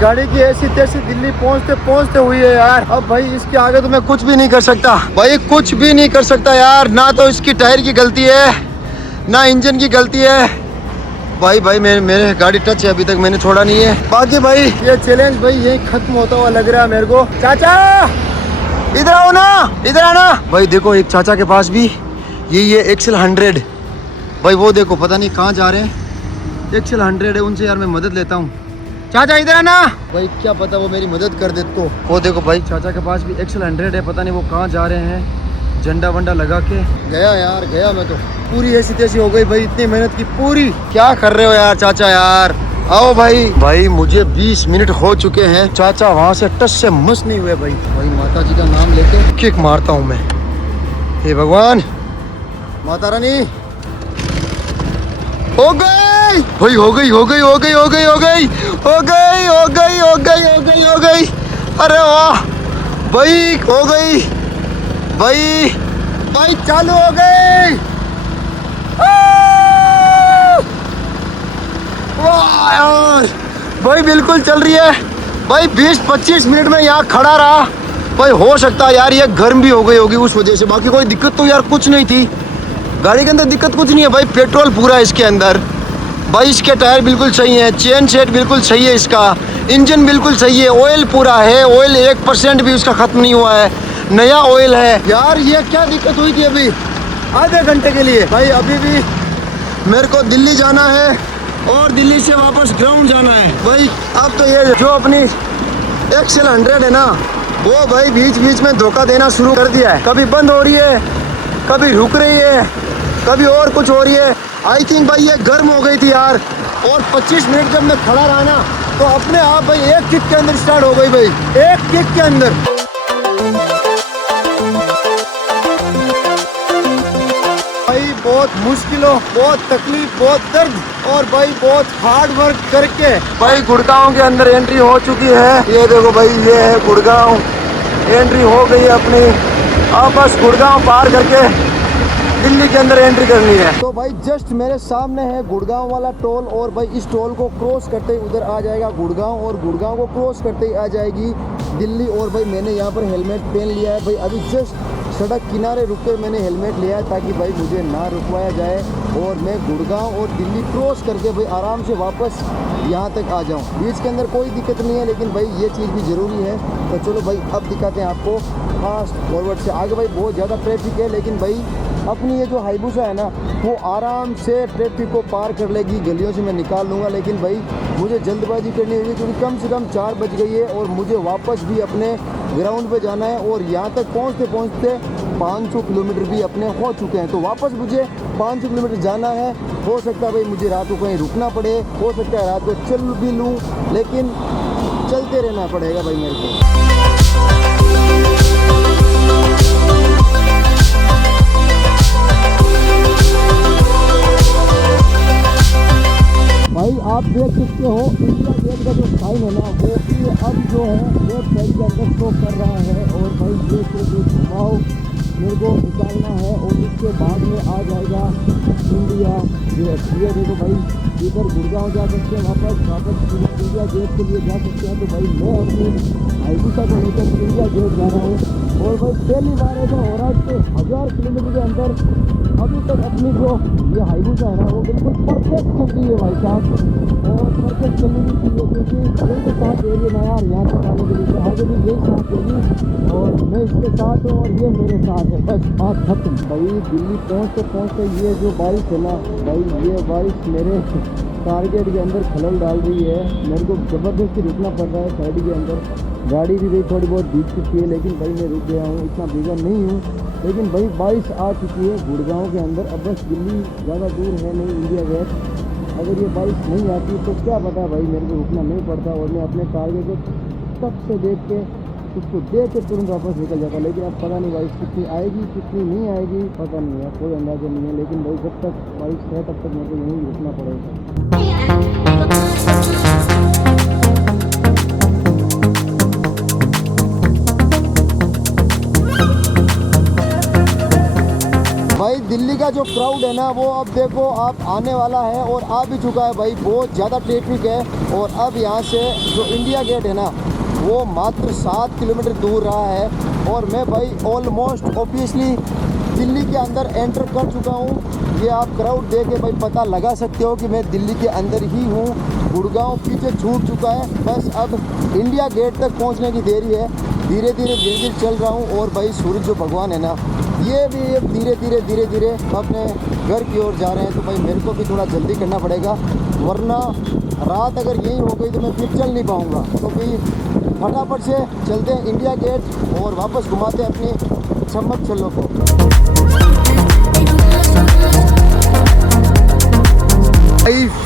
गाड़ी की ऐसी तैसी दिल्ली पहुंचते पहुंचते हुई है यार। अब भाई इसके आगे तो मैं कुछ भी नहीं कर सकता भाई, कुछ भी नहीं कर सकता यार। ना तो इसकी टायर की गलती है, ना इंजन की गलती है भाई। मेरे गाड़ी टच है, अभी तक मैंने छोड़ा नहीं है। बाकी भाई ये चैलेंज भाई यही खत्म होता हुआ लग रहा है मेरे को। चाचा इधर आओ ना, इधर आना भाई। देखो एक चाचा के पास भी ये एक्सेल 100 भाई, वो देखो पता नहीं कहाँ जा रहे हैं। एक्सेल 100 है, उनसे यार मैं मदद लेता हूँ। चाचा इधर आना भाई, क्या पता वो मेरी मदद कर दे तो। वो देखो भाई चाचा के पास भी एक्सेल 100 है, पता नहीं वो कहाँ जा रहे हैं। झंडा वंडा लगा के गया यार, गया मैं तो। पूरी ऐसी तैसी हो गई भाई, इतनी मेहनत की पूरी। क्या कर रहे हो यार चाचा यार, आओ भाई मुझे 20 मिनट हो चुके हैं। चाचा वहाँ से टच से मस नहीं हुए भाई। माता जी का नाम लेके किक मारता हूँ मैं। हे भगवान, माता रानी, हो गई भाई, हो गई। अरे वाह भाई, हो गई भाई चालू हो गई। वाह यार भाई, बिल्कुल चल रही है भाई। 20-25 मिनट में यहाँ खड़ा रहा भाई। हो सकता है यार ये गर्म भी हो गई होगी उस वजह से, बाकी कोई दिक्कत तो यार कुछ नहीं थी। गाड़ी के अंदर दिक्कत कुछ नहीं है भाई। पेट्रोल पूरा है इसके अंदर भाई, इसके टायर बिल्कुल सही है, चेन सेट बिल्कुल सही है, इसका इंजन बिल्कुल सही है, ऑयल पूरा है, ऑयल 1% भी उसका ख़त्म नहीं हुआ है, नया ऑयल है यार। ये क्या दिक्कत हुई थी अभी आधे घंटे के लिए भाई। अभी भी मेरे को दिल्ली जाना है और दिल्ली से वापस ग्राउंड जाना है भाई। अब तो ये जो अपनी एक्सेल 100 है ना, वो भाई बीच बीच में धोखा देना शुरू कर दिया है। कभी बंद हो रही है, कभी रुक रही है, कभी और कुछ हो रही है। आई थिंक भाई ये गर्म हो गई थी यार। और 25 मिनट जब मैं खड़ा रहा ना, तो अपने आप भाई एक किक के अंदर स्टार्ट हो गई भाई, एक किक के अंदर। भाई बहुत मुश्किलों, बहुत तकलीफ, बहुत दर्द और भाई बहुत हार्ड वर्क करके भाई गुड़गांव के अंदर एंट्री हो चुकी है। ये देखो भाई, ये है गुड़गांव, एंट्री हो गई है अपनी। अब बस गुड़गांव पार करके दिल्ली के अंदर एंट्री करनी है। तो भाई जस्ट मेरे सामने है गुड़गांव वाला टोल, और भाई इस टोल को क्रॉस करते ही उधर आ जाएगा गुड़गांव, और गुड़गांव को क्रॉस करते ही आ जाएगी दिल्ली। और भाई मैंने यहाँ पर हेलमेट पहन लिया है भाई। अभी जस्ट सड़क किनारे रुककर मैंने हेलमेट लिया है ताकि भाई मुझे ना रुकवाया जाए और मैं गुड़गांव और दिल्ली क्रॉस करके भाई आराम से वापस यहाँ तक आ जाऊँ। बीच के अंदर कोई दिक्कत नहीं है, लेकिन भाई ये चीज़ भी ज़रूरी है। तो चलो भाई अब दिखाते हैं आपको फास्ट फॉरवर्ड से। आगे भाई बहुत ज़्यादा ट्रैफिक है, लेकिन भाई अपनी ये जो हाईबुसा है ना, वो आराम से ट्रैफिक को पार कर लेगी, गलियों से मैं निकाल लूँगा। लेकिन भाई मुझे जल्दबाजी करनी होगी क्योंकि कम से कम 4 बज गई है और मुझे वापस भी अपने ग्राउंड पे जाना है। और यहाँ तक पहुँचते पहुँचते 500 किलोमीटर भी अपने हो चुके हैं। तो वापस मुझे 500 किलोमीटर जाना है। हो सकता है भाई मुझे रात को कहीं रुकना पड़े, हो सकता है रात को चल भी लूँ, लेकिन चलते रहना पड़ेगा भाई मेरे को। भाई आप देख सकते हो इंडिया गेट का जो साइन है ना, वो भी अब जो है लेफ्ट साइड के अंदर शो कर रहा है। और भाई ये जो घुमाओ मेरे को निकालना है और इसके बाद में आ जाएगा इंडिया गेट। ये देखो भाई, इधर गुड़गांव जा सकते हैं, वापस इंडिया गेट के लिए जा सकते हैं। तो भाई मैं अपनी हाईबुसा को लेकर इंडिया गेट जा रहा हूँ। और भाई पहली बार ऐसा हो रहा है कि 1000 किलोमीटर के अंदर अभी तक अपनी जो ये हाईबुसा है ना, वो बिल्कुल परफेक्ट चल रही है भाई साहब। और परफेक्ट चलने की चीज़ है क्योंकि यही तो साथ दे रही है ना यार, यहाँ तक आने के लिए आगे भी यही साथ देगी और मैं इसके साथ हूँ और ये मेरे साथ है। बस बात खत्म। भाई दिल्ली पहुँचते पहुँचते ये जो बारिश है ना भाई, ये बारिश मेरे टारगेट के अंदर खलल डाल रही है। मेरे को ज़बरदस्ती रुकना पड़ रहा है साइड के अंदर। गाड़ी भी भाई थोड़ी बहुत भीग चुकी है, लेकिन भाई मैं रुक गया हूँ, इतना भीगा नहीं हूँ। लेकिन भाई बारिश आ चुकी है गुड़गांव के अंदर। अब बस दिल्ली ज़्यादा दूर है नहीं, इंडिया गेट। अगर ये बारिश नहीं आती तो क्या पता भाई मेरे को रुकना नहीं पड़ता और मैं अपने टारगेट को तक से देख के उसको देख के तुरंत वापस निकल जाता। लेकिन अब पता नहीं बारिश कितनी आएगी कितनी नहीं आएगी, पता नहीं है, कोई अंदाज़ा नहीं है। लेकिन भाई जब तक बारिश है तब तक मेरे को यहीं रुकना पड़ेगा। भाई दिल्ली का जो क्राउड है ना, वो अब देखो आप आने वाला है और आ भी चुका है भाई। बहुत ज़्यादा ट्रैफिक है। और अब यहाँ से जो इंडिया गेट है ना, वो मात्र 7 किलोमीटर दूर रहा है। और मैं भाई ऑलमोस्ट ऑब्वियसली दिल्ली के अंदर एंटर कर चुका हूँ। ये आप क्राउड देख के भाई पता लगा सकते हो कि मैं दिल्ली के अंदर ही हूँ। गुड़गांव पीछे छूट चुका है, बस अब इंडिया गेट तक पहुँचने की देरी है। धीरे धीरे चल रहा हूँ। और भाई सूरज जो भगवान है ना, ये भी अब धीरे धीरे अपने घर की ओर जा रहे हैं। तो भाई मेरे को भी थोड़ा जल्दी करना पड़ेगा, वरना रात अगर यही हो गई तो मैं फिर चल नहीं पाऊँगा। तो भाई फटाफट से चलते हैं इंडिया गेट और वापस घुमाते हैं अपनी चम्मच छल्लों को।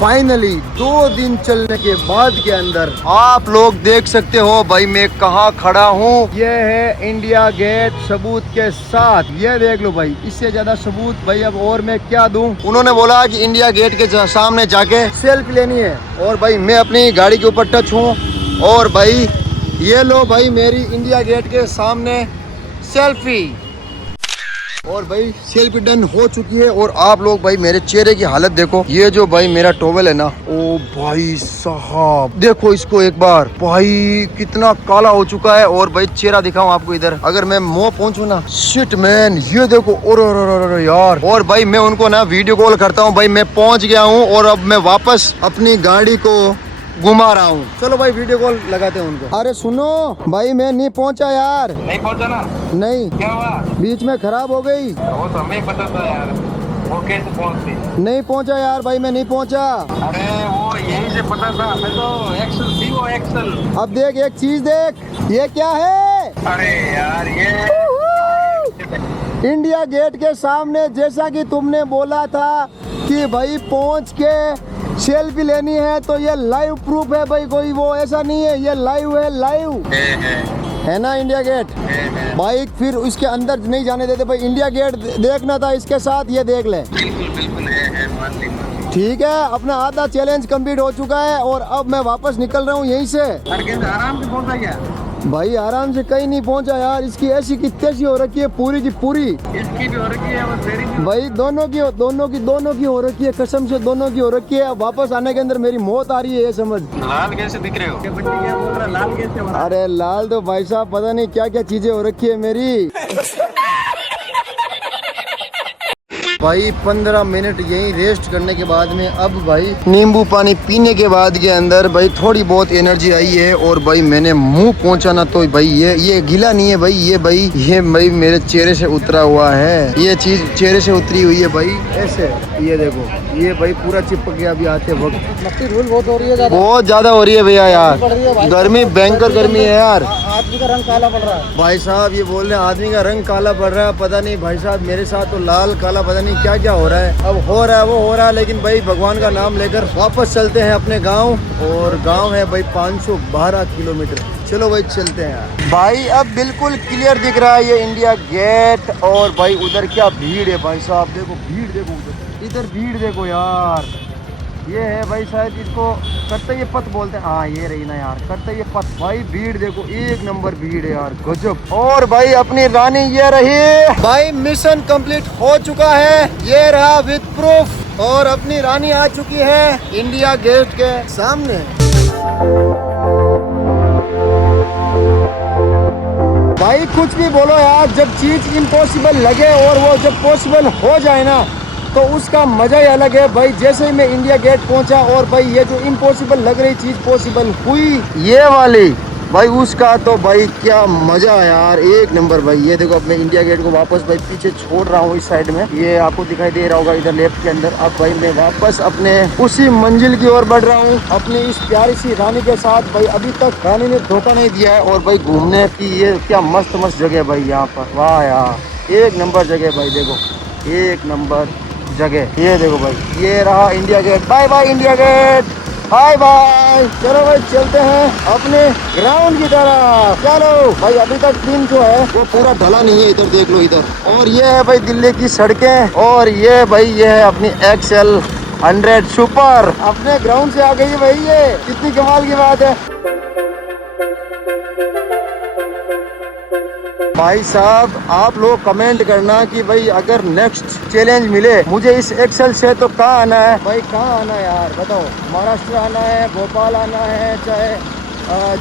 फाइनली 2 दिन चलने के बाद के अंदर आप लोग देख सकते हो भाई मैं कहाँ खड़ा हूँ। ये है इंडिया गेट सबूत के साथ। ये देख लो भाई, इससे ज्यादा सबूत भाई अब और मैं क्या दूं। उन्होंने बोला कि इंडिया गेट के सामने जाके सेल्फी लेनी है। और भाई मैं अपनी गाड़ी के ऊपर टच हूँ। और भाई ये लो भाई मेरी इंडिया गेट के सामने सेल्फी। और भाई सेल्फी डन हो चुकी है। और आप लोग भाई मेरे चेहरे की हालत देखो। ये जो भाई मेरा टॉवेल है ना, ओ भाई साहब देखो इसको एक बार, भाई कितना काला हो चुका है। और भाई चेहरा दिखाऊं आपको इधर, अगर मैं मुंह पहुंचू ना, शिट मैन ये देखो। और यार, और भाई मैं उनको ना वीडियो कॉल करता हूँ। भाई मैं पहुंच गया हूँ और अब मैं वापस अपनी गाड़ी को घुमा रहा हूँ। चलो भाई वीडियो कॉल लगाते हैं उनको। अरे सुनो भाई, मैं नहीं पहुँचा यार। नहीं पहुंचा ना? नहीं। क्या हुआ? बीच में खराब हो गई। वो तो हमें पता था यार, वो कैसे पहुंचती। नहीं पहुँचा यार भाई, मैं नहीं पहुँचा। अरे वो यही से पता था, मैं तो एक्सल थी वो एक्सल। अब देख एक चीज देख, ये क्या है? अरे यार ये इंडिया गेट के सामने, जैसा कि तुमने बोला था कि भाई पहुंच के सेल्फी लेनी है, तो ये लाइव प्रूफ है भाई। कोई वो ऐसा नहीं है, ये लाइव है, लाइव है ना इंडिया गेट। बाइक फिर उसके अंदर नहीं जाने देते भाई। इंडिया गेट देखना था इसके साथ, ये देख ले। बिल्कुल है, मान ली। ठीक है, अपना आधा चैलेंज कंप्लीट हो चुका है और अब मैं वापस निकल रहा हूँ यहीं से। आराम से पहुंचा क्या? भाई आराम से कहीं नहीं पहुंचा यार। इसकी ऐसी की तैसी हो रखी है पूरी की पूरी। इसकी भी हो रखी है, वो तेरी भी। भाई दोनों की हो रखी है, कसम से दोनों की हो रखी है। वापस आने के अंदर मेरी मौत आ रही है, ये समझ। लाल कैसे दिख रहे हो? क्या बोल रहा, लाल कैसे हो रहा? अरे लाल तो भाई साहब पता नहीं क्या क्या चीजें हो रखी है मेरी। भाई 15 मिनट यहीं रेस्ट करने के बाद में अब भाई नींबू पानी पीने के बाद के अंदर भाई थोड़ी बहुत एनर्जी आई है। और भाई मैंने मुंह पहुंचा ना, तो भाई ये गीला नहीं है भाई, ये भाई मेरे चेहरे से उतरा हुआ है। ये चीज चेहरे से उतरी हुई है भाई, ऐसे। ये देखो, ये भाई पूरा चिपक गया अभी आते वक्त। धूल बहुत हो रही है, बहुत ज्यादा हो रही है भैया यार। गर्मी, भयंकर गर्मी है यार। आदमी का रंग काला पड़ रहा है भाई साहब। ये बोल रहे हैं आदमी का रंग काला पड़ रहा है। पता नहीं भाई साहब, मेरे साथ तो लाल काला पता नहीं क्या क्या हो रहा है। अब हो रहा है वो हो रहा है, लेकिन भाई भगवान का नाम लेकर वापस चलते हैं अपने गांव। और गांव है भाई 512 किलोमीटर। चलो भाई चलते हैं भाई। अब बिल्कुल क्लियर दिख रहा है ये इंडिया गेट। और भाई उधर क्या भीड़ है भाई साहब, देखो भीड़ देखो, इधर भीड़ देखो यार। ये है भाई शायद इसको कर्तव्य पथ बोलते हैं। हाँ ये रही ना यार, कर्तव्य पथ। भाई भीड़ देखो, एक नंबर भीड़ है यार, गजब। और भाई अपनी रानी ये रही भाई। मिशन कंप्लीट हो चुका है, ये रहा विद प्रूफ। और अपनी रानी आ चुकी है इंडिया गेट के सामने। भाई कुछ भी बोलो यार, जब चीज इम्पॉसिबल लगे और वो जब पॉसिबल हो जाए ना, तो उसका मजा ही अलग है भाई। जैसे ही मैं इंडिया गेट पहुंचा और भाई ये जो इम्पॉसिबल लग रही चीज पॉसिबल हुई, ये वाली भाई, उसका तो भाई क्या मजा यार, एक नंबर भाई। ये देखो अब मैं इंडिया गेट को वापस भाई पीछे छोड़ रहा हूँ इस साइड में। ये आपको दिखाई दे रहा होगा इधर लेफ्ट के अंदर। अब भाई मैं वापस अपने उसी मंजिल की ओर बढ़ रहा हूँ अपनी इस प्यारी सी रानी के साथ। भाई अभी तक रानी ने धोखा नहीं दिया है। और भाई घूमने की ये क्या मस्त मस्त जगह है भाई यहाँ पर। वाह यार, एक नंबर जगह भाई, देखो एक नंबर जगह। ये देखो भाई, ये रहा India Gate. Bye bye India Gate, bye bye. चलो भाई चलते हैं अपने ग्राउंड की तरफ। चलो भाई, अभी तक दिन जो है वो पूरा ढला नहीं है, इधर देख लो इधर। और ये है भाई दिल्ली की सड़कें। और ये भाई ये है अपनी XL 100 सुपर अपने ग्राउंड से आ गई है भाई। ये कितनी कमाल की बात है। भाई साहब आप लोग कमेंट करना कि भाई अगर नेक्स्ट चैलेंज मिले मुझे इस एक्सेल से तो कहाँ आना है भाई, कहाँ आना है यार बताओ। महाराष्ट्र आना है, भोपाल आना है, चाहे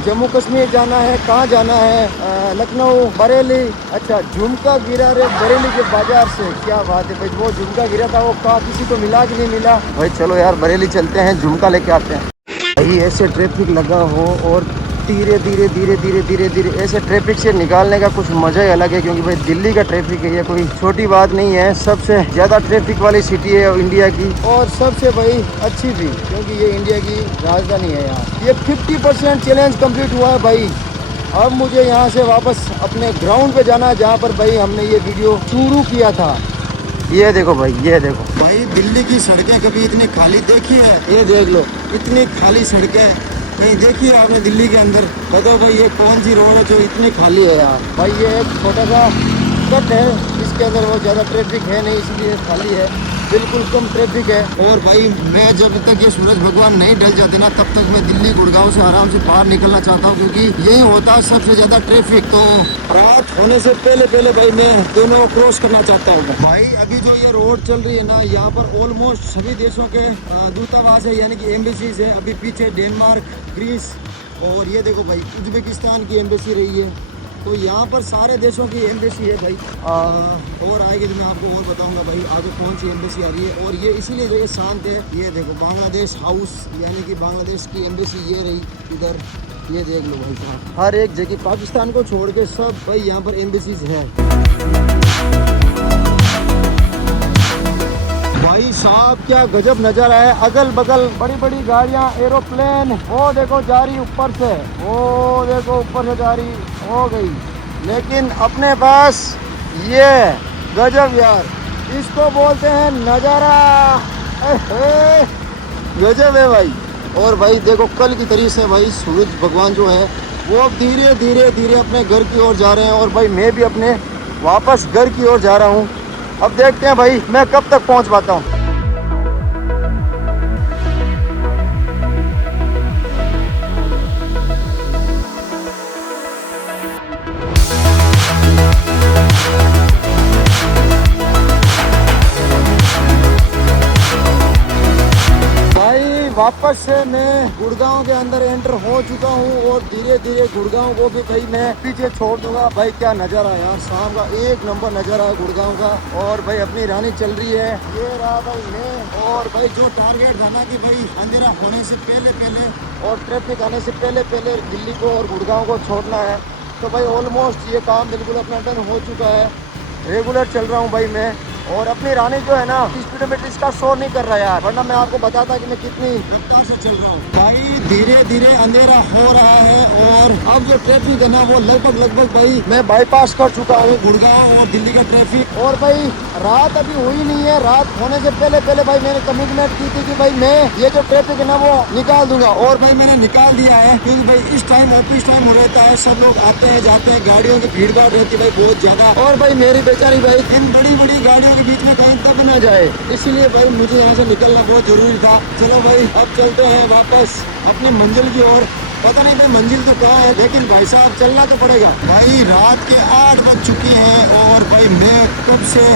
जम्मू कश्मीर जाना है, कहाँ जाना है, लखनऊ, बरेली। अच्छा झुमका गिरा रे बरेली के बाजार से, क्या बात है भाई। वो झुमका गिरा था वो कहाँ किसी को मिला कि नहीं मिला भाई। चलो यार बरेली चलते हैं, झुमका लेके आते हैं भाई। ऐसे ट्रैफिक लगा हो और धीरे धीरे धीरे धीरे धीरे धीरे ऐसे ट्रैफिक से निकालने का कुछ मज़ा ही अलग है, क्योंकि भाई दिल्ली का ट्रैफिक है ये कोई छोटी बात नहीं है। सबसे ज़्यादा ट्रैफिक वाली सिटी है इंडिया की, और सबसे भाई अच्छी भी, क्योंकि ये इंडिया की राजधानी है यहाँ। ये 50% चैलेंज कंप्लीट हुआ है भाई। अब मुझे यहाँ से वापस अपने ग्राउंड पे जाना है, जहाँ पर भाई हमने ये वीडियो शुरू किया था। ये देखो भाई, ये देखो भाई, दिल्ली की सड़कें कभी इतनी खाली देखी है? ये देख लो इतनी खाली सड़कें कहीं देखी है आपने दिल्ली के अंदर? बताओ भाई ये कौन सी रोड है जो इतनी खाली है यार। भाई ये एक छोटा सा कट है, इसके अंदर वो ज़्यादा ट्रैफिक है नहीं, इसलिए खाली है, बिल्कुल कम ट्रैफिक है। और भाई मैं जब तक ये सूरज भगवान नहीं ढल जाते ना तब तक मैं दिल्ली गुड़गांव से आराम से बाहर निकलना चाहता हूँ, क्योंकि यही होता है सबसे ज़्यादा ट्रैफिक। तो रात होने से पहले पहले भाई मैं दोनों क्रॉस करना चाहता हूँ भाई। अभी जो ये रोड चल रही है ना, यहाँ पर ऑलमोस्ट सभी देशों के दूतावास है, यानी कि एम्बेसीज है। अभी पीछे डेनमार्क, ग्रीस, और ये देखो भाई उज्बेकिस्तान की एम्बेसी रही है। तो यहाँ पर सारे देशों की एम्बेसी है भाई। और आएगी तो मैं आपको और बताऊंगा भाई आगे कौन सी एम्बेसी आ रही है। और ये इसीलिए जो ये शांत है, ये देखो बांग्लादेश हाउस, यानी कि बांग्लादेश की एम्बेसी ये रही इधर, ये देख लो भाई साहब। हर एक जगह पाकिस्तान को छोड़ के सब भाई यहाँ पर एम्बेसीज है। भाई साहब क्या गजब नज़ारा है, अगल बगल बड़ी बड़ी गाड़ियाँ, एरोप्लेन, वो देखो जा रही ऊपर से, वो देखो ऊपर से जा रही हो गई। लेकिन अपने पास ये गजब यार, इसको बोलते हैं नज़ारा, गजब है भाई। और भाई देखो कल की तरीके से भाई सूरज भगवान जो है वो अब धीरे धीरे धीरे अपने घर की ओर जा रहे हैं, और भाई मैं भी अपने वापस घर की ओर जा रहा हूँ। अब देखते हैं भाई मैं कब तक पहुंच पाता हूं। वापस से मैं गुड़गांव के अंदर एंटर हो चुका हूँ, और धीरे धीरे गुड़गांव को भी भाई मैं पीछे छोड़ दूंगा। भाई क्या नज़ारा है यार, शाम का एक नंबर नज़ारा है गुड़गांव का। और भाई अपनी रानी चल रही है, ये रहा भाई मैं। और भाई जो टारगेट था ना कि भाई अंधेरा होने से पहले पहले और ट्रैफिक आने से पहले पहले दिल्ली को और गुड़गांव को छोड़ना है, तो भाई ऑलमोस्ट ये काम बिल्कुल अपना डन हो चुका है। रेगुलर चल रहा हूँ भाई मैं। और अपनी रानी जो है ना स्पीडोमीटर इसका शो नहीं कर रहा यार, वरना मैं आपको बताता कि मैं कितनी रफ्तार से चल रहा हूँ। भाई धीरे धीरे अंधेरा हो रहा है, और अब जो ट्रैफिक है ना वो लगभग भाई मैं बाईपास कर चुका हूँ गुड़गांव और दिल्ली का ट्रैफिक। और भाई रात अभी हुई नहीं है, रात होने से पहले पहले भाई मैंने कमिटमेंट की थी कि भाई मैं ये जो ट्रैफिक है ना वो निकाल दूंगा, और भाई मैंने निकाल दिया है। क्योंकि भाई इस टाइम ऑफिस टाइम हो रहता है, सब लोग आते हैं जाते हैं, गाड़ियों की भीड़ भाड़ रहती है भाई बहुत ज्यादा। और भाई मेरी बेचारी भाई इन बड़ी बड़ी गाड़ियों के बीच में कहीं दब ना जाए, इसलिए भाई मुझे यहाँ से निकलना बहुत जरूरी था। चलो भाई अब चलते हैं वापस अपनी मंजिल की ओर। पता नहीं भाई मंजिल तो कहाँ है, लेकिन भाई साहब चलना तो पड़ेगा। भाई रात के 8 बज चुके हैं, और भाई मैं कब से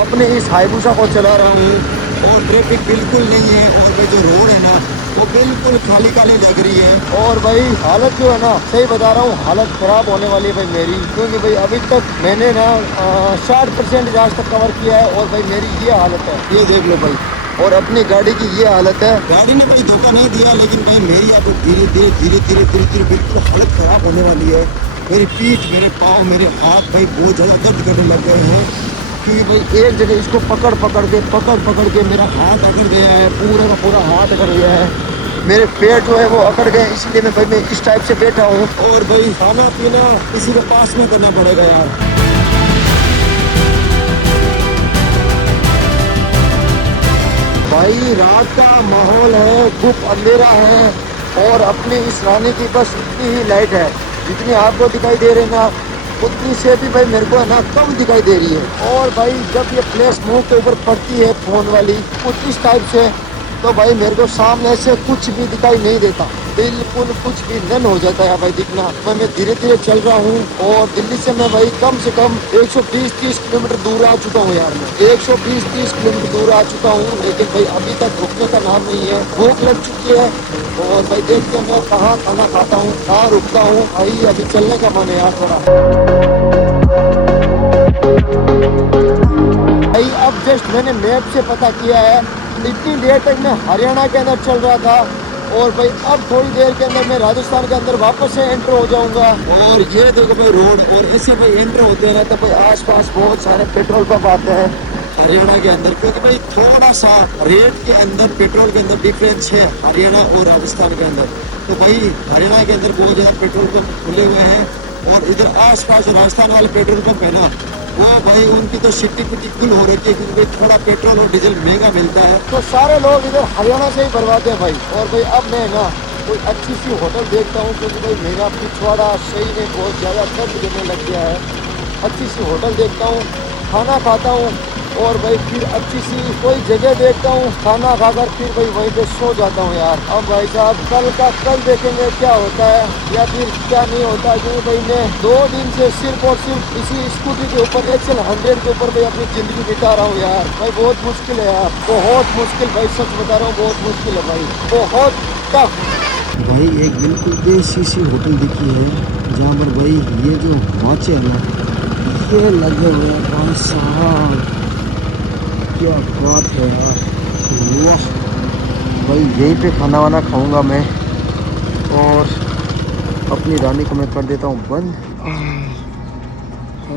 अपने इस हाईबूसा को चला रहा हूँ, और ट्रैफिक बिल्कुल नहीं है। और भाई जो रोड है ना वो बिल्कुल खाली खाली लग रही है। और भाई हालत जो है ना, सही बता रहा हूँ, हालत ख़राब होने वाली है भाई मेरी, क्योंकि भाई अभी तक मैंने ना 60% आज तक कवर किया है, और भाई मेरी ये हालत है, ये देख लो भाई। और अपनी गाड़ी की ये हालत है। गाड़ी ने भाई धोखा नहीं दिया, लेकिन भाई मेरी अब धीरे धीरे धीरे धीरे धीरे धीरे बिल्कुल हालत ख़राब होने वाली है। मेरी पीठ, मेरे पाँव, मेरे हाथ भाई बहुत ज़्यादा दर्द करने लग गए हैं, क्योंकि भाई एक जगह इसको पकड़ पकड़ के मेरा हाथ अकड़ गया है, पूरा का पूरा हाथ अकड़ गया है। मेरे पेट जो है वो अकड़ गए, इसलिए मैं भाई मैं इस टाइप से बैठा हूँ। और भाई खाना पीना किसी के पास में करना पड़ेगा यार। भाई रात का माहौल है, गुप अंधेरा है, और अपनी इस रानी की बस इतनी ही लाइट है, जितनी आपको दिखाई दे रही ना उतनी से भी भाई मेरे को है ना कम दिखाई दे रही है। और भाई जब ये फ्लैश मुंह के ऊपर पड़ती है फ़ोन वाली कुछ इस टाइप से, तो भाई मेरे को सामने से कुछ भी दिखाई नहीं देता। बिल्कुल कुछ भी नन हो जाता है भाई दिखना। मैं धीरे धीरे चल रहा हूँ और दिल्ली से मैं भाई कम से कम 120-30 किलोमीटर दूर आ चुका हूँ यार। मैं 120-30 किलोमीटर दूर आ चुका हूँ, लेकिन भाई अभी तक रुकने का नाम नहीं है। भूख लग चुकी है और भाई देखते हैं मैं कहाँ खाना खाता हूँ, कहाँ रुकता हूँ। भाई अभी चलने का मन है यार थोड़ा। भाई अब जस्ट मैंने मैप से पता किया है, इतनी देर तक मैं हरियाणा के अंदर चल रहा था और भाई अब थोड़ी देर के अंदर मैं राजस्थान के अंदर वापस से एंटर हो जाऊंगा। और ये देखो भाई रोड, और ऐसे भाई एंटर होते हैं ना तो भाई आसपास बहुत सारे पेट्रोल पंप आते हैं हरियाणा के अंदर, क्योंकि भाई थोड़ा सा रेट के अंदर पेट्रोल के अंदर डिफरेंस है हरियाणा और राजस्थान के अंदर। तो भाई हरियाणा के अंदर बहुत ज़्यादा पेट्रोल पंप खुले हुए हैं और इधर आसपास राजस्थान वाले पेट्रोल पंप है ना, वो भाई उनकी तो सिटी पिटी कुल हो रही है, क्योंकि भाई थोड़ा पेट्रोल और डीजल महंगा मिलता है। तो सारे लोग इधर हरियाणा से ही भरवाते हैं भाई। और भाई अब मैं ना कोई अच्छी सी होटल देखता हूँ, क्योंकि भाई मेरा पिछवाड़ा सही में बहुत ज़्यादा दर्द देने लग गया है। अच्छी सी होटल देखता हूँ, खाना खाता हूँ और भाई फिर अच्छी सी कोई जगह देखता हूँ, खाना खाकर फिर भाई वहीं पे सो जाता हूँ यार। अब भाई साहब कल का कल देखेंगे क्या होता है या फिर क्या नहीं होता, क्योंकि भाई मैं 2 दिन से सिर्फ और सिर्फ इसी स्कूटी के ऊपर एक्सेल 100 के ऊपर भाई अपनी ज़िंदगी बिता रहा हूँ यार। भाई बहुत मुश्किल है यार, बहुत मुश्किल भाई, सच बता रहा हूँ बहुत मुश्किल है भाई, बहुत टफ। भाई एक बिल्कुल देसी सी होटल दिखी है जहाँ पर भाई ये जो माचे है ना ये लगे हुए हैं। भाई साहब क्या बात है यार, वाह। भाई यहीं पे खाना वाना खाऊंगा मैं और अपनी रानी को मैं कर देता हूँ बंद।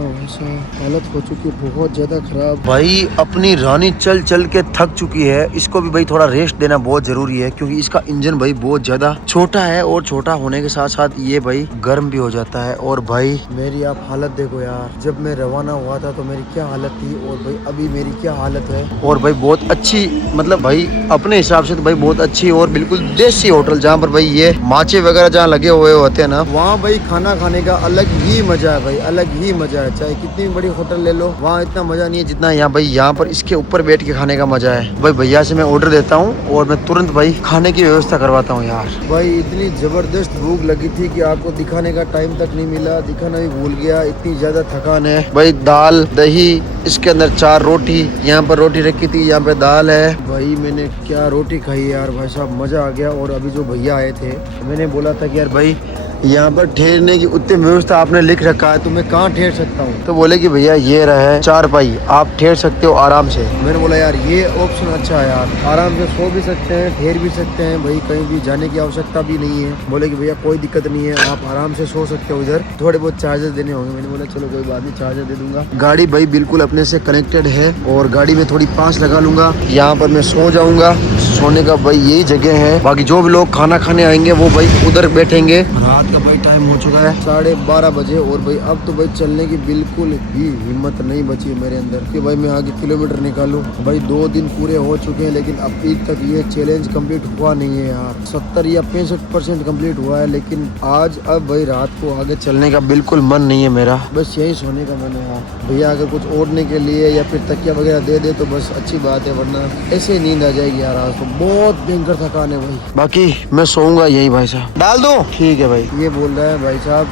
ऐसा हालत हो चुकी है बहुत ज़्यादा ख़राब। भाई अपनी रानी चल चल के थक चुकी है, इसको भी भाई थोड़ा रेस्ट देना बहुत जरूरी है, क्योंकि इसका इंजन भाई बहुत ज्यादा छोटा है और छोटा होने के साथ साथ ये भाई गर्म भी हो जाता है। और भाई मेरी आप हालत देखो यार, जब मैं रवाना हुआ था तो मेरी क्या हालत थी और भाई अभी मेरी क्या हालत है। और भाई बहुत अच्छी, मतलब भाई अपने हिसाब से तो भाई बहुत अच्छी और बिल्कुल देसी होटल, जहाँ पर भाई ये माचे वगैरह जहाँ लगे हुए होते हैं ना, वहाँ भाई खाना खाने का अलग ही मजा है भाई, अलग ही मजा है। चाहे कितनी बड़ी होटल ले लो, वहाँ इतना मजा नहीं है जितना यहाँ भाई यहाँ पर इसके ऊपर बैठ के खाने का मजा है। भाई भैया से मैं ऑर्डर देता हूँ और मैं तुरंत भाई खाने की व्यवस्था करवाता हूँ यार। भाई इतनी जबरदस्त भूख लगी थी कि आपको दिखाने का टाइम तक नहीं मिला, दिखाना भी भूल गया, इतनी ज्यादा थकान है। भाई दाल दही, इसके अंदर 4 रोटी, यहाँ पर रोटी रखी थी, यहाँ पे दाल है। भाई मैंने क्या रोटी खाई यार, भाई साहब मजा आ गया। और अभी जो भैया आए थे, मैंने बोला था कि यार भाई यहाँ पर ठहरने की उतनी व्यवस्था आपने लिख रखा है तो मैं कहाँ ठहर सकता हूँ, तो बोले कि भैया ये रहा है 4 पाई, आप ठहर सकते हो आराम से। मैंने बोला यार ये ऑप्शन अच्छा है यार, आराम से सो भी सकते हैं, ठहर भी सकते हैं, भाई कहीं भी जाने की आवश्यकता भी नहीं है। बोले कि भैया कोई दिक्कत नहीं है, आप आराम से सो सकते हो इधर, थोड़े बहुत चार्जर देने होंगे। मैंने बोला चलो कोई बात नहीं, चार्जर दे दूंगा। गाड़ी भाई बिल्कुल अपने से कनेक्टेड है और गाड़ी में थोड़ी पास लगा लूंगा, यहाँ पर मैं सो जाऊंगा। सोने का भाई यही जगह है, बाकी जो भी लोग खाना खाने आएंगे वो भाई उधर बैठेंगे। रात का भाई टाइम हो चुका है 12:30 बजे और भाई अब तो भाई चलने की बिल्कुल भी हिम्मत नहीं बची मेरे अंदर कि भाई मैं आगे किलोमीटर निकालूं। भाई 2 दिन पूरे हो चुके हैं लेकिन अभी तक ये चैलेंज कंप्लीट हुआ नहीं है यार। 70 या 65% कंप्लीट हुआ है, लेकिन आज अब भाई रात को आगे चलने का बिल्कुल मन नहीं है मेरा, बस यही सोने का मन है यार। भैया अगर कुछ ओढ़ने के लिए या फिर तकिया वगैरह दे दे तो बस अच्छी बात है, वरना ऐसे ही नींद आ जाएगी यार। आज तो बहुत भयंकर थकान है भाई, बाकी मैं सोऊंगा यही। भाई साहब डाल दो, ठीक है भाई। ये बोल रहा है भाई साहब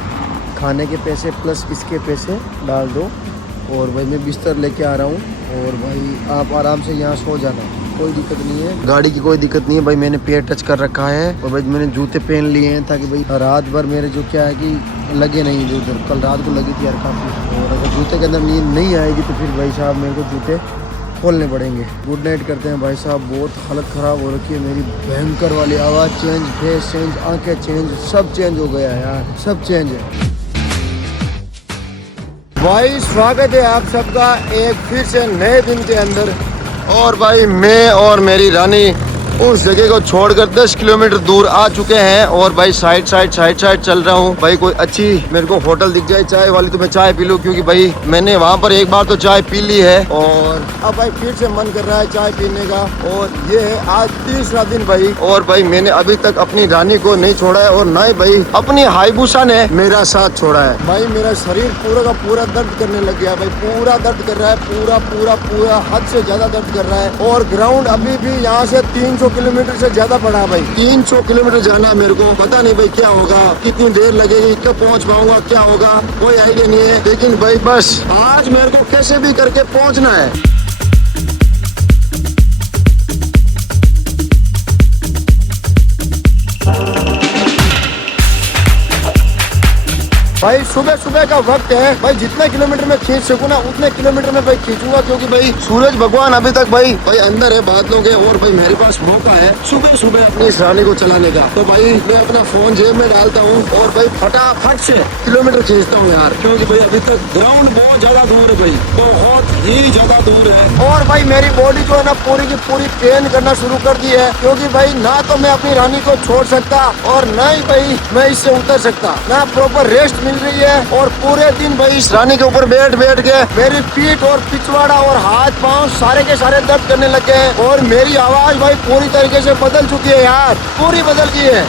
खाने के पैसे प्लस इसके पैसे डाल दो और भाई मैं बिस्तर लेके आ रहा हूँ और भाई आप आराम से यहाँ सो जाना, कोई दिक्कत नहीं है, गाड़ी की कोई दिक्कत नहीं है। भाई मैंने पैर टच कर रखा है और भाई मैंने जूते पहन लिए हैं ताकि भाई रात भर मेरे जो क्या है कि लगे नहीं इधर उधर। कल रात को लगी थी यार काफ़ी, और अगर जूते के अंदर नींद नहीं आएगी तो फिर भाई साहब मेरे को जूते खोलने पड़ेंगे। गुड नाइट करते हैं भाई साहब, बहुत हालत ख़राब हो रखी है मेरी, भयंकर वाली आवाज़ चेंज, फेस चेंज, आंखें चेंज, सब चेंज हो गया है यार, सब चेंज है। भाई स्वागत है आप सबका एक फिर से नए दिन के अंदर। और भाई मैं और मेरी रानी उस जगह को छोड़कर 10 किलोमीटर दूर आ चुके हैं और भाई साइड चल रहा हूँ। भाई कोई अच्छी मेरे को होटल दिख जाए चाय वाली तो मैं चाय पी लूँ, क्योंकि भाई मैंने वहाँ पर एक बार तो चाय पी ली है और अब भाई फिर से मन कर रहा है चाय पीने का। और ये है आज 3रा दिन भाई, और भाई मैंने अभी तक अपनी रानी को नहीं छोड़ा है और ना ही भाई अपनी हाईबूसा ने मेरा साथ छोड़ा है। भाई मेरा शरीर पूरा का पूरा दर्द करने लग गया भाई, पूरा दर्द कर रहा है, पूरा हद से ज्यादा दर्द कर रहा है। और ग्राउंड अभी भी यहाँ से 300 किलोमीटर से ज्यादा पड़ा भाई। 300 किलोमीटर जाना है मेरे को। पता नहीं भाई क्या होगा, कितनी देर लगेगी, कब पहुंच पाऊंगा, क्या होगा कोई आइडिया नहीं है। लेकिन भाई बस आज मेरे को कैसे भी करके पहुंचना है। भाई सुबह सुबह का वक्त है भाई, जितने किलोमीटर में खींच सकूँ ना उतने किलोमीटर में भाई खींचूंगा, क्योंकि भाई सूरज भगवान अभी तक भाई अंदर है बादलों के, और भाई मेरे पास मौका है सुबह सुबह अपनी इस रानी को चलाने का। तो भाई मैं अपना फोन जेब में डालता हूँ और भाई फटाफट से किलोमीटर खींचता हूँ यार, क्योंकि भाई अभी तक ग्राउंड बहुत ज्यादा दूर है भाई, बहुत ही ज्यादा दूर है। और भाई मेरी बॉडी जो है ना पूरी की पूरी पेन करना शुरू कर दी है, क्योंकि भाई ना तो मैं अपनी रानी को छोड़ सकता और ना ही भाई मैं इससे उतर सकता, ना प्रॉपर रेस्ट मिल रही है। और पूरे दिन भाई इस रानी के ऊपर बैठ बैठ के मेरी पीठ और पिछवाड़ा और हाथ पांव सारे के सारे दर्द करने लगे हैं, और मेरी आवाज भाई पूरी तरीके से बदल चुकी है यार, पूरी बदल गई है।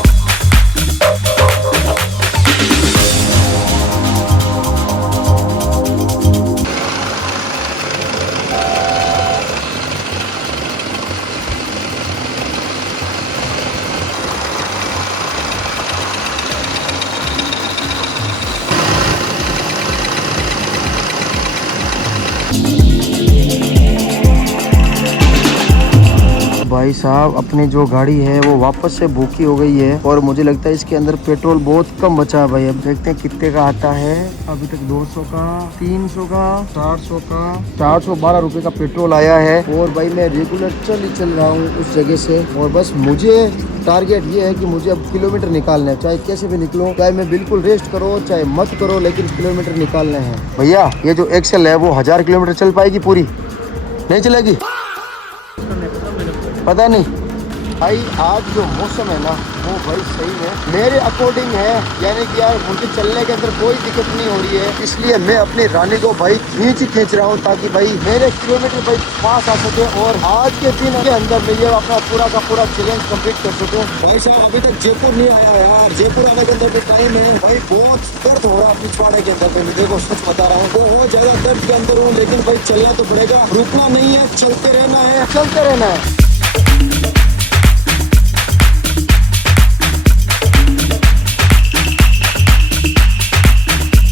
भाई साहब अपनी जो गाड़ी है वो वापस से भूखी हो गई है, और मुझे लगता है इसके अंदर पेट्रोल बहुत कम बचा है भाई। अब देखते हैं कितने का आता है। अभी तक 200 का, 300 का, 400 का, 412 रुपए का पेट्रोल आया है। और भाई मैं रेगुलर चल रहा हूँ उस जगह से, और बस मुझे टारगेट ये है कि मुझे अब किलोमीटर निकालना है, चाहे कैसे भी निकलो, चाहे मैं बिल्कुल रेस्ट करो चाहे मत करो, लेकिन किलोमीटर निकालने हैं। भैया ये जो एक्सेल है वो 1000 किलोमीटर चल पाएगी पूरी? नहीं चलेगी? पता नहीं भाई। आज जो मौसम है ना वो भाई सही है मेरे अकॉर्डिंग है, यानी कि यार मुझे चलने के अंदर कोई दिक्कत नहीं हो रही है, इसलिए मैं अपनी रानी को भाई खींच रहा हूँ, ताकि भाई मेरे किलोमीटर भाई पास आ सके, और आज के दिन के अंदर मैं ये अपना पूरा का पूरा चैलेंज कंप्लीट कर सकूँ। भाई साहब अभी तक जयपुर नहीं आया यार, जयपुर आने के अंदर भी टाइम है भाई, बहुत दर्द हो रहा है पिछवाड़े के अंदर पे, मैं देखो सच बता रहा हूँ बहुत ज्यादा दर्द के अंदर हूँ, लेकिन भाई चलना तो पड़ेगा, रुकना नहीं है, चलते रहना है, चलते रहना है।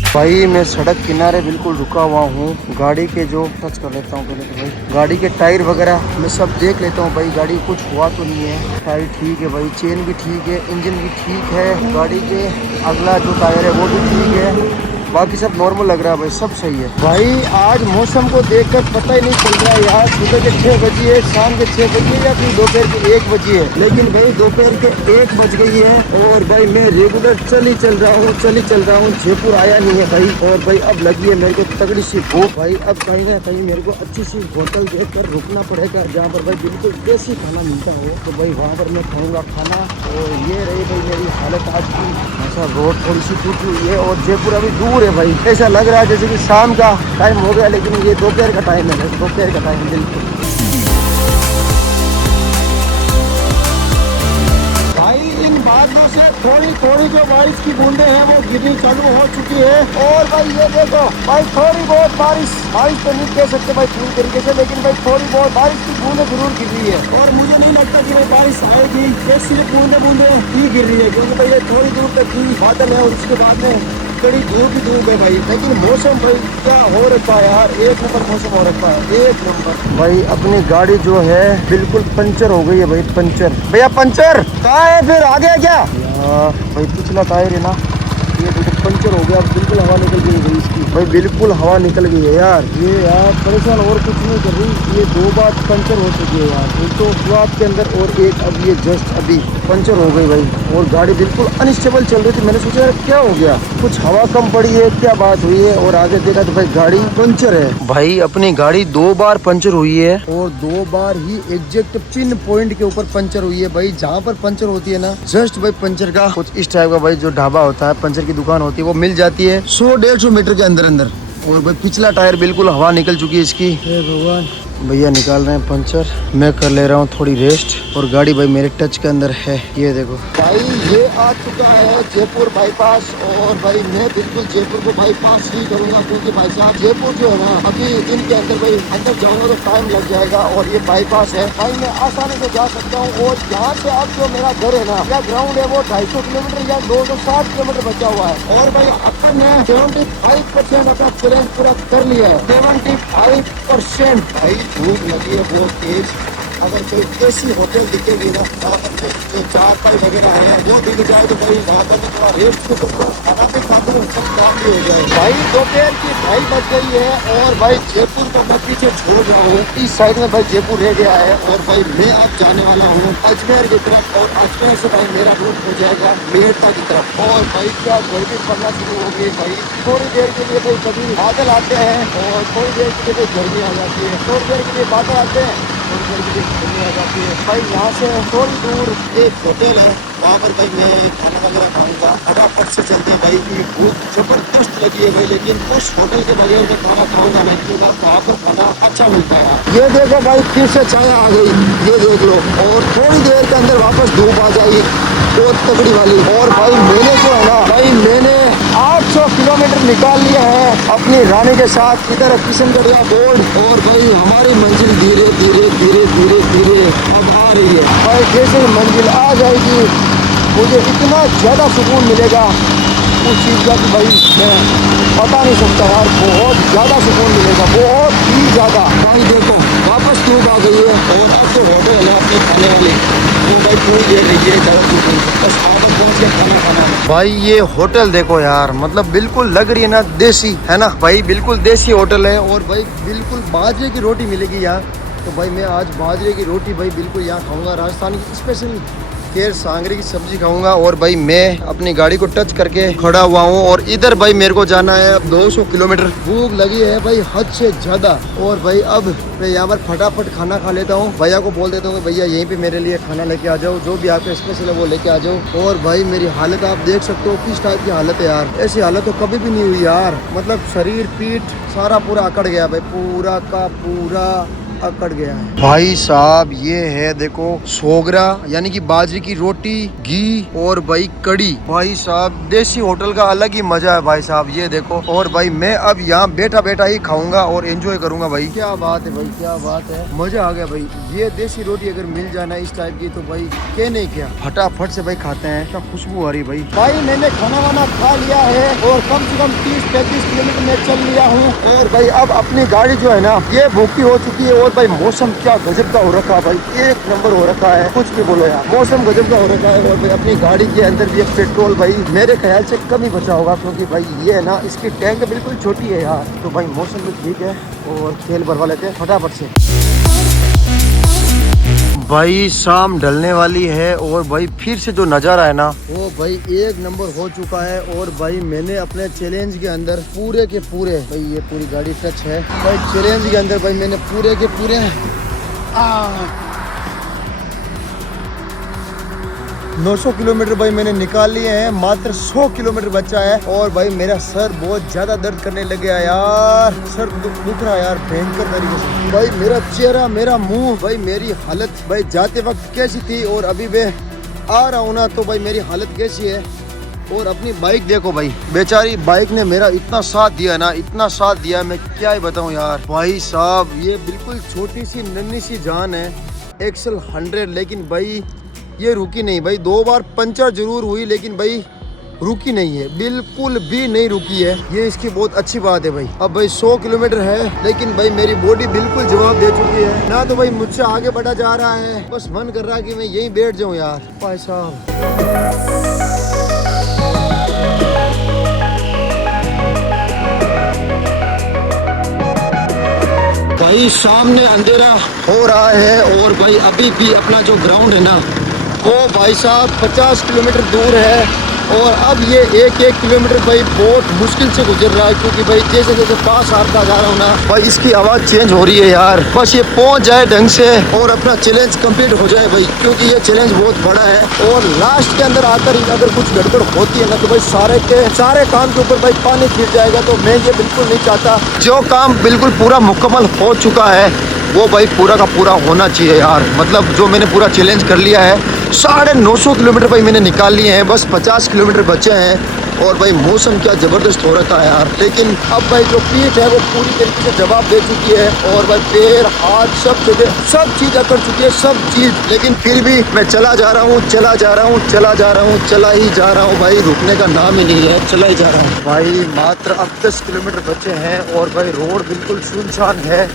भाई मैं सड़क किनारे बिल्कुल रुका हुआ हूँ, गाड़ी के जो टच कर लेता हूँ पहले तो भाई, गाड़ी के टायर वगैरह मैं सब देख लेता हूँ भाई, गाड़ी कुछ हुआ तो नहीं है, टायर ठीक है भाई, चेन भी ठीक है, इंजन भी ठीक है, गाड़ी के अगला जो टायर है वो भी ठीक है, बाकी सब नॉर्मल लग रहा है भाई, सब सही है। भाई आज मौसम को देखकर पता ही नहीं चल रहा है यार, सुबह के 6 बजे है, शाम के 6 बजे है, या फिर दोपहर के 1 बजे है, लेकिन भाई दोपहर के 1 बज गई है, और भाई मैं रेगुलर चल ही चल रहा हूँ, जयपुर आया नहीं है भाई, और भाई अब लगी है मेरे को तगड़ी सी भूख भाई, अब कहीं ना कहीं मेरे को अच्छी सी होटल देख कर रुकना पड़ेगा, जहाँ पर भाई बिल्कुल देसी खाना मिलता हो, तो भाई वहाँ पर मैं खाऊंगा खाना। और ये रही भाई मेरी हालत आज की, ऐसा रोड थोड़ी सी टूटी हुई है, और जयपुर अभी दूर है भाई, ऐसा लग रहा है जैसे कि शाम का टाइम हो गया, लेकिन ये दोपहर का टाइम है, दोपहर का टाइम बिल्कुल। भाई इन बादलों से थोड़ी थोड़ी जो बारिश की बूंदे हैं वो गिरनी चालू हो चुकी है, और भाई ये देखो भाई थोड़ी बहुत बारिश तो नहीं कह सकते भाई पूरी तरीके से, लेकिन भाई थोड़ी बहुत बारिश की बूंदे जरूर गिर रही है, और मुझे नहीं लगता कि भाई बारिश आएगी, सिर्फ बूंदे ही गिर रही है, क्योंकि भाई ये थोड़ी दूर तक ही बादल है, और उसके बाद में बड़ी धूप ही धूप है भाई, लेकिन मौसम भाई क्या हो रखा है यार, एक नंबर मौसम हो रखा है, एक नंबर। भाई अपनी गाड़ी जो है बिल्कुल पंचर हो गई है भाई, पंचर। भैया पंचर कहाँ है, फिर आ गया क्या? भाई पिछला टायर है ना ये पंचर हो गया, बिल्कुल हवा निकल गई है इसकी भाई, बिल्कुल हवा निकल गई है यार, ये यार परेशान और कुछ नहीं कर रही, ये 2 बार पंचर हो चुकी है यार, एक तो शुरुआत के अंदर और एक अब ये जस्ट अभी पंचर हो गई भाई, और गाड़ी बिल्कुल अनस्टेबल चल रही थी, मैंने सोचा यार क्या हो गया, कुछ हवा कम पड़ी है, क्या बात हुई है, और आगे देखा तो भाई गाड़ी पंचर है भाई, अपनी गाड़ी 2 बार पंचर हुई है, और 2 बार ही एग्जैक्ट पिन पॉइंट के ऊपर पंचर हुई है भाई, जहाँ पर पंचर होती है ना जस्ट भाई पंचर का कुछ इस टाइप का भाई जो ढाबा होता है, पंचर की दुकान होती है, वो मिल जाती है 100-150 मीटर के अंदर अंदर, और भाई पिछला टायर बिल्कुल हवा निकल चुकी है इसकी। हे भगवान भैया निकाल रहे हैं पंचर, मैं कर ले रहा हूँ थोड़ी रेस्ट और गाड़ी भाई मेरे टच के अंदर है। ये देखो भाई ये आ चुका है जयपुर बाईपास और भाई मैं बिल्कुल जयपुर को बाईपास ही करूँगा क्योंकि भाई साहब जयपुर जो है ना अभी दिन के अंदर भाई अंदर जाऊँगा तो टाइम लग जाएगा और ये बाईपास है भाई मैं आसानी से जा सकता हूँ। और यहाँ से अब जो मेरा घर है ना या ग्राउंड है वो 250 किलोमीटर या 260 किलोमीटर बचा हुआ है और भाई अपन ने 75% अपना चैलेंज पूरा कर लिया है। 75% भाई भूख लगी है बहुत तेज। अगर कोई ऐसी होटल दिखेगी ना वहाँ पर जो चारपाई वगैरह है वो दिख जाए तो भाई वहाँ पर थोड़ा रेस्ट को खाना भी खाते हैं सब काम भी हो जाए। भाई दोपहर की 2:30 बज गई है और भाई जयपुर को मैं पीछे छोड़ रहा हूँ। इस साइड में भाई जयपुर रह गया है और भाई मैं अब जाने वाला हूँ अजमेर की तरफ और अजमेर से भाई मेरा रूट हो जाएगा मेरठ की तरफ। और भाई क्या गर्मी पड़ना शुरू हो गई भाई। थोड़ी देर के लिए भाई कभी बादल आते हैं और थोड़ी देर के लिए भाई गर्मी आ जाती है, थोड़ी देर के लिए बादल आते हैं थोड़ी देर के लिए गर्मी आ जाती है। भाई यहाँ से थोड़ी दूर एक होटल है वहाँ पर भाई मैं खाना वगैरह खाऊंगा। फटाफट से चलते हैं भाई की भूख जबरदस्त लगी है भाई लेकिन उस होटल के बगैर मैं खाना खाऊंगा नहीं क्योंकि वहाँ पर खाना अच्छा मिलता है। ये देखो भाई फिर से चाय आ गई, ये देख लो और थोड़ी देर के अंदर वापस धूप आ जाएगी बहुत तगड़ी वाली। और भाई मैंने जो है ना भाई मैंने 800 किलोमीटर निकाल लिया है अपनी रानी के साथ। इधर किशनगढ़िया बोर्ड और भाई हमारी मंजिल धीरे धीरे धीरे धीरे धीरे अब आ रही है। भाई जैसे मंजिल आ जाएगी मुझे इतना ज़्यादा सुकून मिलेगा उस चीज़ का कि भाई मैं बता नहीं सकता यार। बहुत ज़्यादा सुकून मिलेगा, बहुत ही ज़्यादा। भाई देखो वापस धूप आ गई है और अब तो होटल है अपने खाने वाली तो भाई थोड़ी देर रहिए ज़्यादा धूप बस आगे पहुँच के खाना खाना है। भाई ये होटल देखो यार मतलब बिल्कुल लग रही है ना देसी है ना भाई, बिल्कुल देसी होटल है और भाई बिल्कुल बाजरे की रोटी मिलेगी यहाँ। तो भाई मैं आज बाजरे की रोटी भाई बिल्कुल यहाँ खाऊंगा, राजस्थान की स्पेशल केर सांगरी की सब्जी खाऊंगा। और भाई मैं अपनी गाड़ी को टच करके खड़ा हुआ हूँ और इधर भाई मेरे को जाना है अब 200 किलोमीटर। भूख लगी है भाई हद से ज्यादा और भाई अब मैं यहाँ पर फटाफट खाना खा लेता हूँ। भैया को बोल देता हूँ भैया यहीं पे मेरे लिए खाना लेके आ जाओ, जो भी आपका स्पेशल है वो लेके आ जाओ। और भाई मेरी हालत आप देख सकते हो किस टाइप की हालत है यार, ऐसी हालत तो कभी भी नहीं हुई यार। मतलब शरीर पीठ सारा पूरा अकड़ गया भाई, पूरा का पूरा अकड़ गया है भाई साहब। ये है देखो सोगरा यानी कि बाजरे की रोटी, घी और भाई कड़ी। भाई साहब देसी होटल का अलग ही मजा है भाई साहब, ये देखो। और भाई मैं अब यहाँ बैठा बैठा ही खाऊंगा और एंजॉय करूंगा भाई। क्या बात है भाई, क्या बात है, मजा आ गया भाई। ये देसी रोटी अगर मिल जाना इस टाइप की तो भाई क्या नहीं क्या, फटाफट से भाई खाते हैं। क्या खुशबू आ रही भाई। भाई मैंने खाना वाना खा लिया है और कम से कम 30-35 किलोमीटर में चल लिया हूँ और भाई अब अपनी गाड़ी जो है ना ये भूखी हो चुकी है। और भाई मौसम क्या गजब का हो रखा है भाई, एक नंबर हो रखा है, कुछ भी बोलो यार, मौसम गजब का हो रखा है। और भाई अपनी गाड़ी के अंदर भी एक पेट्रोल भाई मेरे ख्याल से कम ही बचा होगा क्योंकि भाई ये है ना इसकी टैंक बिल्कुल छोटी है यार। तो भाई मौसम भी ठीक है और तेल भरवा लेते हैं फटाफट से। भाई शाम ढलने वाली है और भाई फिर से जो नज़ारा है ना वो भाई एक नंबर हो चुका है। और भाई मैंने अपने चैलेंज के अंदर पूरे के पूरे भाई ये पूरी गाड़ी टच है भाई चैलेंज के अंदर भाई मैंने पूरे के पूरे 900 किलोमीटर भाई मैंने निकाल लिए हैं, मात्र 100 किलोमीटर बचा है। और भाई मेरा सर बहुत ज्यादा दर्द करने लग गया यार, सर दुख रहा है यार भयंकर तरीके से। भाई मेरा चेहरा, मेरा मुंह, भाई मेरी हालत भाई जाते वक्त कैसी थी और अभी मैं आ रहा हूँ ना तो भाई मेरी हालत कैसी है। और अपनी बाइक देखो भाई, बेचारी बाइक ने मेरा इतना साथ दिया ना, इतना साथ दिया मैं क्या ही बताऊँ यार। भाई साहब ये बिल्कुल छोटी सी नन्ही सी जान है एक्सल 100, लेकिन भाई ये रुकी नहीं भाई। 2 बार पंचर जरूर हुई लेकिन भाई रुकी नहीं है, बिल्कुल भी नहीं रुकी है, ये इसकी बहुत अच्छी बात है भाई। अब भाई 100 किलोमीटर है लेकिन भाई मेरी बॉडी बिल्कुल जवाब दे चुकी है ना, तो भाई मुझसे आगे बढ़ा जा रहा है। बस मन कर रहा है कि मैं यहीं बैठ जाऊं यार। भाई साहब भाई सामने अंधेरा हो रहा है और भाई अभी भी अपना जो ग्राउंड है ना वो भाई साहब 50 किलोमीटर दूर है। और अब ये 1-1 किलोमीटर भाई बहुत मुश्किल से गुजर रहा है क्योंकि भाई जैसे जैसे पास आता जा रहा हूँ ना भाई इसकी आवाज़ चेंज हो रही है यार। बस ये पहुँच जाए ढंग से और अपना चैलेंज कंप्लीट हो जाए भाई, क्योंकि ये चैलेंज बहुत बड़ा है। और लास्ट के अंदर आकर ही अगर कुछ गड़बड़ होती है ना तो भाई सारे काम के ऊपर भाई पानी फिर जाएगा। तो मैं ये बिल्कुल नहीं चाहता। जो काम बिल्कुल पूरा मुकम्मल हो चुका है वो भाई पूरा का पूरा होना चाहिए यार। मतलब जो मैंने पूरा चैलेंज कर लिया है, 950 किलोमीटर भाई मैंने निकाल लिए हैं, बस 50 किलोमीटर बचे हैं। और भाई मौसम क्या ज़बरदस्त हो रखा है यार। लेकिन अब भाई जो पीठ है वो पूरी तरीके से जवाब दे चुकी है, और भाई पैर हाथ सब जगह सब चीज़ अकड़ चुकी है, सब चीज़। लेकिन फिर भी मैं चला जा रहा हूँ, चला जा रहा हूँ, चला जा रहा हूँ, चला ही जा रहा हूँ भाई, रुकने का नाम ही नहीं है, चला ही जा रहा हूँ भाई। मात्र अब 10 किलोमीटर बचे हैं और भाई रोड बिल्कुल सुनसान है।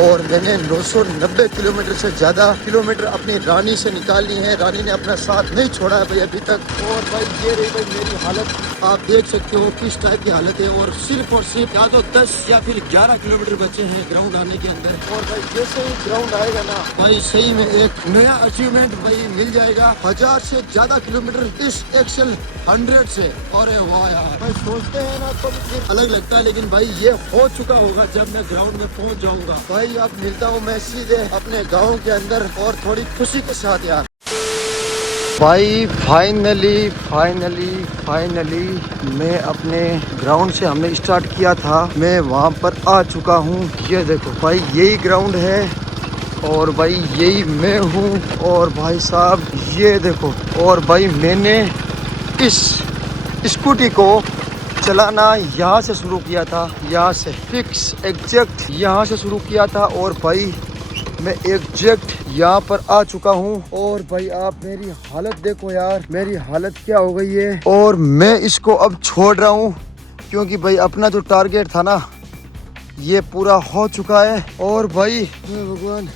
और मैंने 990 किलोमीटर से ज़्यादा किलोमीटर अपनी रानी से निकाल ली है। रानी ने अपना साथ नहीं छोड़ा है भाई अभी तक। और भाई ये रही भाई मेरी हालत, आप देख सकते हो किस टाइप की हालत है। और सिर्फ या तो 10 या फिर 11 किलोमीटर बचे हैं ग्राउंड आने के अंदर। और भाई जैसे ही ग्राउंड आएगा ना भाई, सही में एक नया अचीवमेंट भाई मिल जाएगा, 1000 से ज़्यादा किलोमीटर इस एक्सेल 100 से। अरे वाह यार, भाई सोचते हैं ना तो अलग लगता है, लेकिन भाई ये हो चुका होगा जब मैं ग्राउंड में पहुंच जाऊंगा। भाई अब मिलता हूँ मैं सीधे अपने गाँव के अंदर और थोड़ी खुशी के साथ यार। भाई फाइनली मैं अपने ग्राउंड से हमने स्टार्ट किया था, मैं वहाँ पर आ चुका हूँ। ये देखो भाई यही ग्राउंड है और भाई यही मैं हूँ। और भाई साहब ये देखो, और भाई मैंने इस स्कूटी को चलाना यहाँ से शुरू किया था, यहाँ से फिक्स एग्जैक्ट यहाँ से शुरू किया था। और भाई मैं एग्जैक्ट यहाँ पर आ चुका हूँ। और भाई आप मेरी हालत देखो यार, मेरी हालत क्या हो गई है। और मैं इसको अब छोड़ रहा हूँ क्योंकि भाई अपना जो टारगेट था ना ये पूरा हो चुका है। और भाई भगवान,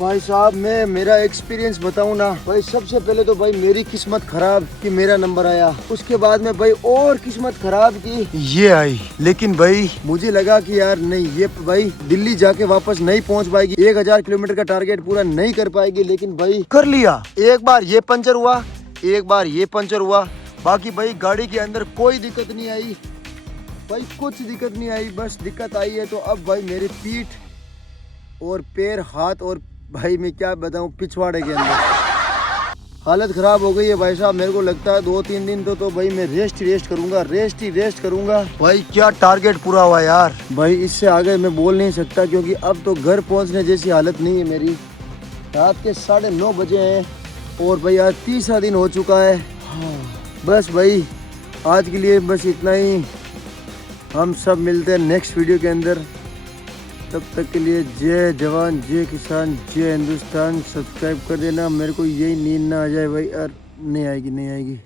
भाई साहब मैं मेरा एक्सपीरियंस बताऊं ना भाई, सबसे पहले तो भाई मेरी किस्मत खराब कि मेरा नंबर आया, उसके बाद में भाई और किस्मत खराब की ये आई। लेकिन भाई मुझे लगा कि यार नहीं, ये भाई दिल्ली जाके वापस नहीं पहुंच पाएगी, 1000 किलोमीटर का टारगेट पूरा नहीं कर पाएगी। लेकिन भाई कर लिया। एक बार ये पंचर हुआ, एक बार ये पंचर हुआ, बाकी भाई गाड़ी के अंदर कोई दिक्कत नहीं आई भाई, कुछ दिक्कत नहीं आई। बस दिक्कत आई है तो अब भाई मेरी पीठ और पैर हाथ और भाई मैं क्या बताऊं पिछवाड़े के अंदर हालत ख़राब हो गई है भाई साहब। मेरे को लगता है 2-3 दिन तो भाई मैं रेस्ट करूंगा, रेस्ट करूंगा। भाई क्या टारगेट पूरा हुआ यार। भाई इससे आगे मैं बोल नहीं सकता क्योंकि अब तो घर पहुंचने जैसी हालत नहीं है मेरी। रात के 9:30 बजे हैं और भाई आज 30वां दिन हो चुका है। बस भाई आज के लिए बस इतना ही। हम सब मिलते हैं नेक्स्ट वीडियो के अंदर। तब तक के लिए जय जवान, जय किसान, जय हिंदुस्तान। सब्सक्राइब कर देना, मेरे को यही नींद ना आ जाए भाई। यार नहीं आएगी।